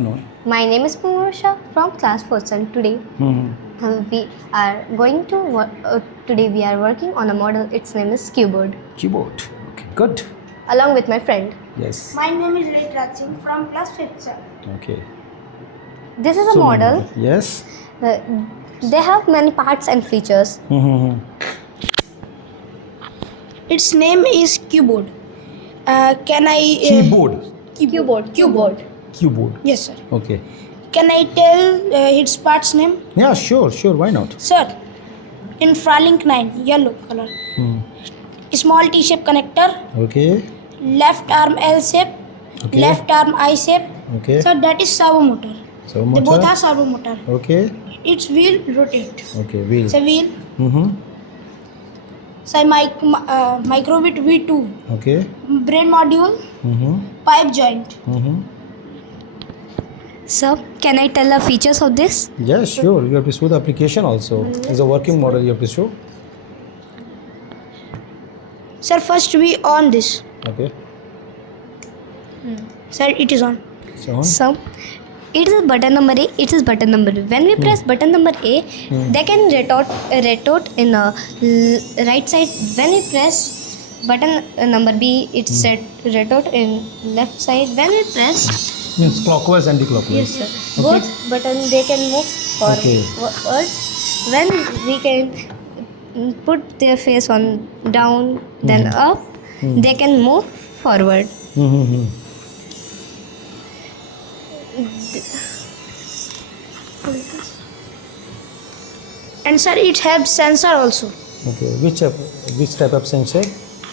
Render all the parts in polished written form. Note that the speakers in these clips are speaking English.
afternoon. My name is Purusha from class 4th and today we are going to today we are working on a model. Its name is keyboard. Keyboard. Okay, good. Along with my friend. Yes. My name is Letraj Singh from class 5th, sir. Okay. This is a model. Yes. They have many parts and features. Its name is keyboard. Can I... Keyboard. Keyboard. Keyboard. Yes, sir. Okay. Can I tell its parts name? Yeah, sure. Why not? Sir, Infralink 9, yellow color. Small T-shape connector. Okay. Left arm L shape. Okay. Left arm I shape. Okay. Sir, that is servo motor. So They both are servo motor. Okay. Its wheel rotate. Okay. Wheel. It's a wheel. Sir, microbit V2. Okay. Brain module. Pipe joint. So, can I tell the features of this? Yeah, sure. You have to show the application also. It's a working model. You have to show. Sir, first we on this. Okay. Sir, it is on. So, it is button number A, it is button number B. When we press button number A, they can rotate in a right side. When we press button number B, it's set rotate in left side. When we press Means clockwise and anti-clockwise. yes, sir. Both button they can move forward. When we can put their face on down, then up, they can move forward. And sir, it has sensor also. Okay. Which type of sensor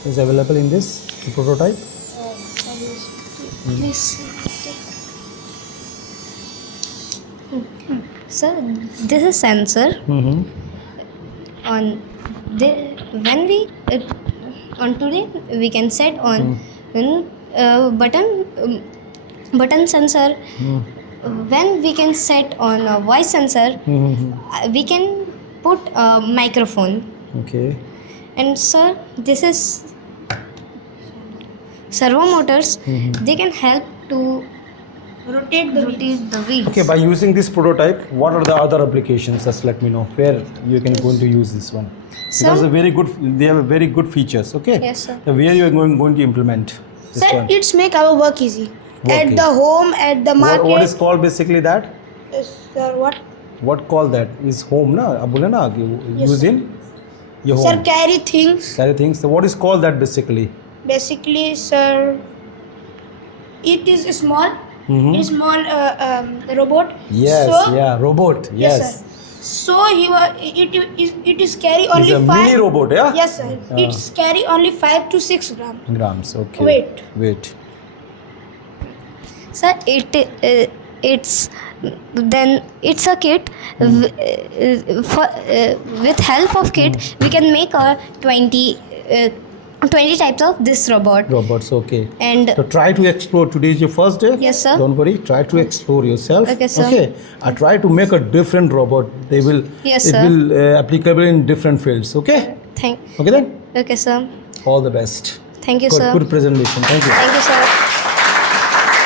is available in this prototype? Please. So this is sensor. On when we on today we can set on button sensor. When we can set on a voice sensor, we can put a microphone. Okay. And sir, this is servo motors. They can help to Rotate the wheels. Okay, by using this prototype, what are the other applications? Just let me know where you can going to use this one. Because they have very good features. Okay. Yes, sir. Where you are going to implement this Sir, one? it's make our work easy. At the home, at the market. What is called basically that? Sir, what? What call that is home na? Abule na use in your home. Sir, carry things. Carry things. So what is called that basically? Basically, sir, it is a small. It's small robot. Yes. So, Robot. Yes, sir. So it is carry only It's a 5. mini robot, yeah? Yes, sir. It's carry only 5 to 6 grams. Okay. Weight. Sir, it's a kit. With help of kit, we can make a 20 types of this robot. Robots, okay. And so try to explore. Today is your first day. Yes, sir. Don't worry. Try to explore yourself. Okay, sir. Okay. I try to make a different robot. They will. Yes, it sir. will applicable in different fields. Okay. Okay then. Okay, sir. All the best. Thank you, sir. Good presentation. Thank you. Thank you, sir.